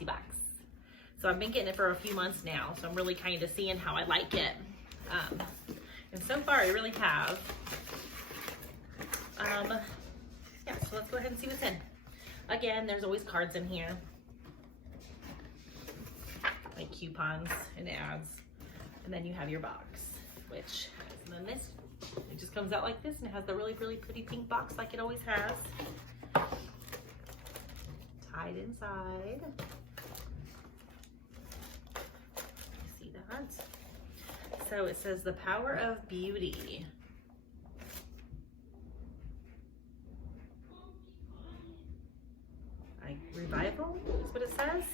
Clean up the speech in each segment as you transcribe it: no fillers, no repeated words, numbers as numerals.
Glossy Box. So I've been getting it for a few months now, so I'm really kind of seeing how I like it. And so far I really have. Yeah, so let's go ahead and see what's in. Again, there's always cards in here, like coupons and ads. And then you have your box, which, and then this, it just comes out like this, and it has the really, really pretty pink box like it always has. Tied inside. You see that? So it says the power of beauty. Revival is what it says.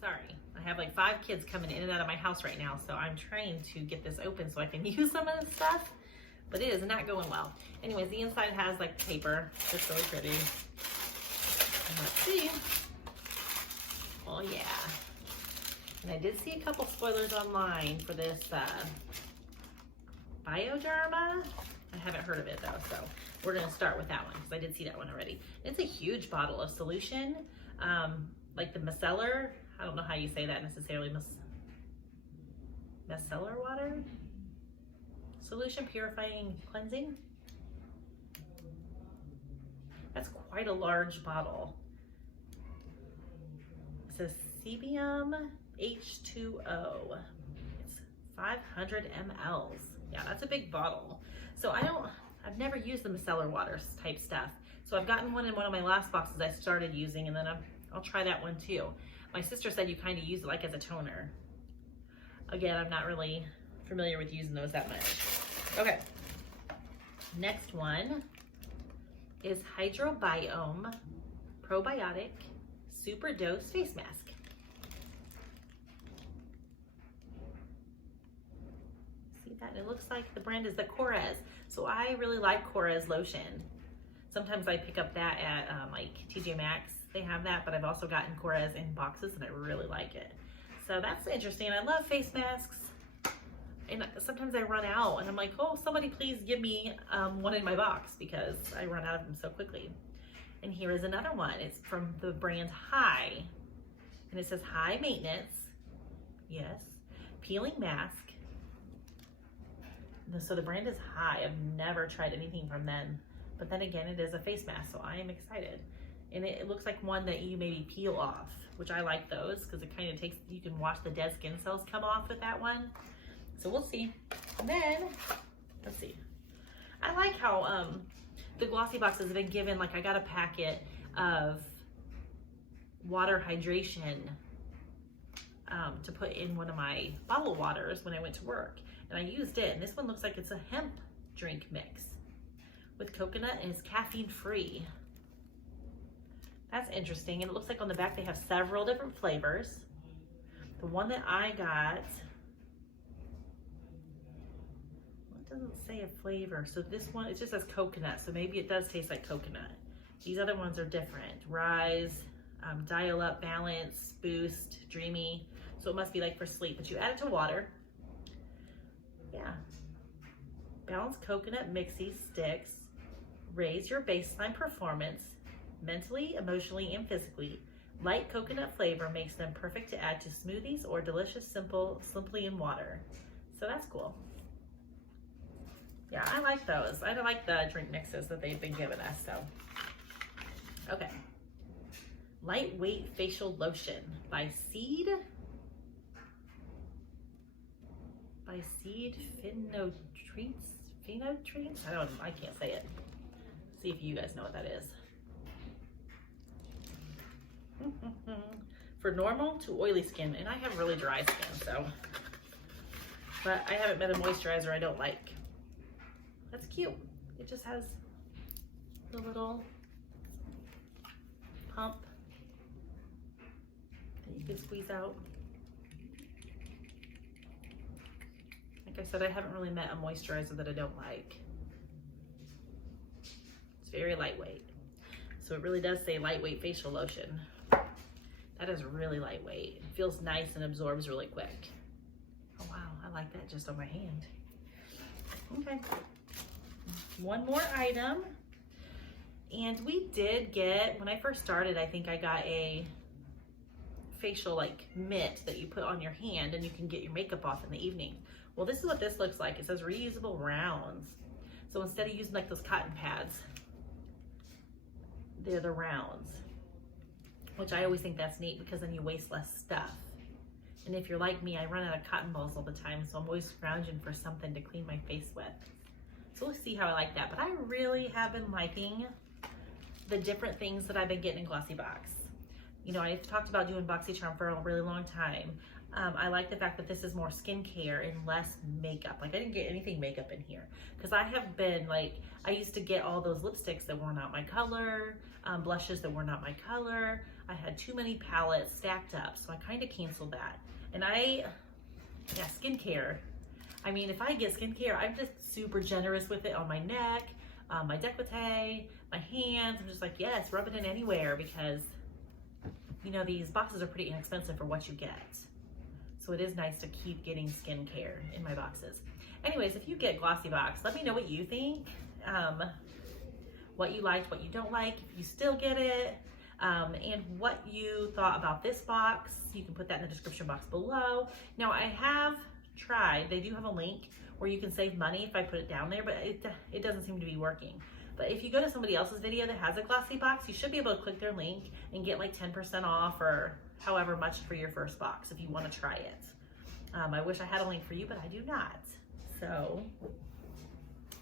Sorry, I have like 5 kids coming in and out of my house right now, so I'm trying to get this open so I can use some of this stuff, but it is not going well. Anyways, the inside has like paper, just really pretty. And let's see. Oh yeah. And I did see a couple spoilers online for this Bioderma. I haven't heard of it though, so we're gonna start with that one because I did see that one already. It's a huge bottle of solution, like the micellar. I don't know how you say that necessarily. Micellar water? Solution purifying cleansing. That's quite a large bottle. It says Cebium H2O. It's 500 mLs. Yeah, that's a big bottle. So I've never used the micellar water type stuff. So I've gotten one in one of my last boxes I started using, and then I'll try that one too. My sister said you kind of use it like as a toner. Again, I'm not really familiar with using those that much. Okay, next one is Hydrobiome Probiotic Super Dose Face Mask. See that? It looks like the brand is the Korres. So I really like Korres lotion. Sometimes I pick up that at like TJ Maxx. They have that, but I've also gotten Korres in boxes and I really like it. So that's interesting. I love face masks. And sometimes I run out and I'm like, oh, somebody please give me one in my box because I run out of them so quickly. And here is another one. It's from the brand High. And it says high maintenance. Yes. Peeling mask. So the brand is High. I've never tried anything from them. But then again, it is a face mask, so I am excited. And it looks like one that you maybe peel off, which I like those because it kind of takes, you can watch the dead skin cells come off with that one. So we'll see. And then, let's see. I like how the Glossy boxes have been given, like I got a packet of water hydration to put in one of my bottled waters when I went to work. And I used it, and this one looks like it's a hemp drink mix with coconut, and it's caffeine free. That's interesting. And it looks like on the back they have several different flavors. The one that I got, well, it doesn't say a flavor. So this one, it just says coconut. So maybe it does taste like coconut. These other ones are different. Rise, Dial Up, Balance, Boost, Dreamy. So it must be like for sleep, but you add it to water. Yeah. Balanced coconut mixy sticks. Raise your baseline performance mentally, emotionally, and physically. Light coconut flavor makes them perfect to add to smoothies or delicious, simply in water. So that's cool. Yeah, I like those. I like the drink mixes that they've been giving us, so. Okay. Lightweight facial lotion by Seed. By Seed Phenotreats? I can't say it. See if you guys know what that is. For normal to oily skin, and I have really dry skin, so. But I haven't met a moisturizer I don't like. That's cute. It just has the little pump that you can squeeze out. Like I said, I haven't really met a moisturizer that I don't like. It's very lightweight. So it really does say lightweight facial lotion. That is really lightweight. It feels nice and absorbs really quick. Oh wow, I like that just on my hand. Okay. One more item. And we did get, when I first started, I think I got a facial like mitt that you put on your hand and you can get your makeup off in the evening. Well, this is what this looks like. It says reusable rounds. So instead of using like those cotton pads, they're the rounds, which I always think that's neat because then you waste less stuff. And if you're like me, I run out of cotton balls all the time, so I'm always scrounging for something to clean my face with. So we'll see how I like that. But I really have been liking the different things that I've been getting in Glossy Box. You know, I've talked about doing BoxyCharm for a really long time. I like the fact that this is more skincare and less makeup. Like I didn't get anything makeup in here because I have been like, I used to get all those lipsticks that were not my color, blushes that were not my color. I had too many palettes stacked up, so I kind of canceled that. And skincare. I mean, if I get skincare, I'm just super generous with it on my neck, my décolleté, my hands. I'm just like, yes, rub it in anywhere because, you know, these boxes are pretty inexpensive for what you get. So it is nice to keep getting skincare in my boxes. Anyways, if you get Glossy Box, let me know what you think, what you liked, what you don't like, if you still get it, and what you thought about this box. You can put that in the description box below. Now I have tried, they do have a link where you can save money if I put it down there, but it doesn't seem to be working. But if you go to somebody else's video that has a Glossy Box, you should be able to click their link and get like 10% off or however much for your first box if you want to try it. I wish I had a link for you, but I do not. So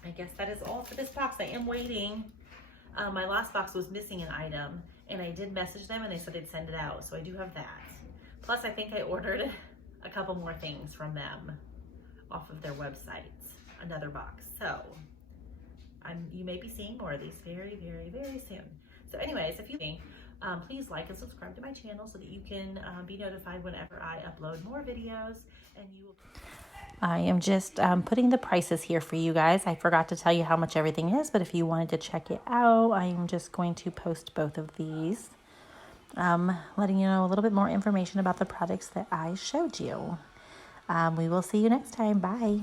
I guess that is all for this box. I am waiting. My last box was missing an item and I did message them and they said they'd send it out. So I do have that. Plus I think I ordered a couple more things from them off of their website, another box. So you may be seeing more of these very, very, very soon. So anyways, if you think, please like and subscribe to my channel so that you can be notified whenever I upload more videos. And you will. I am just putting the prices here for you guys. I forgot to tell you how much everything is, but if you wanted to check it out, I am just going to post both of these, letting you know a little bit more information about the products that I showed you. We will see you next time. Bye.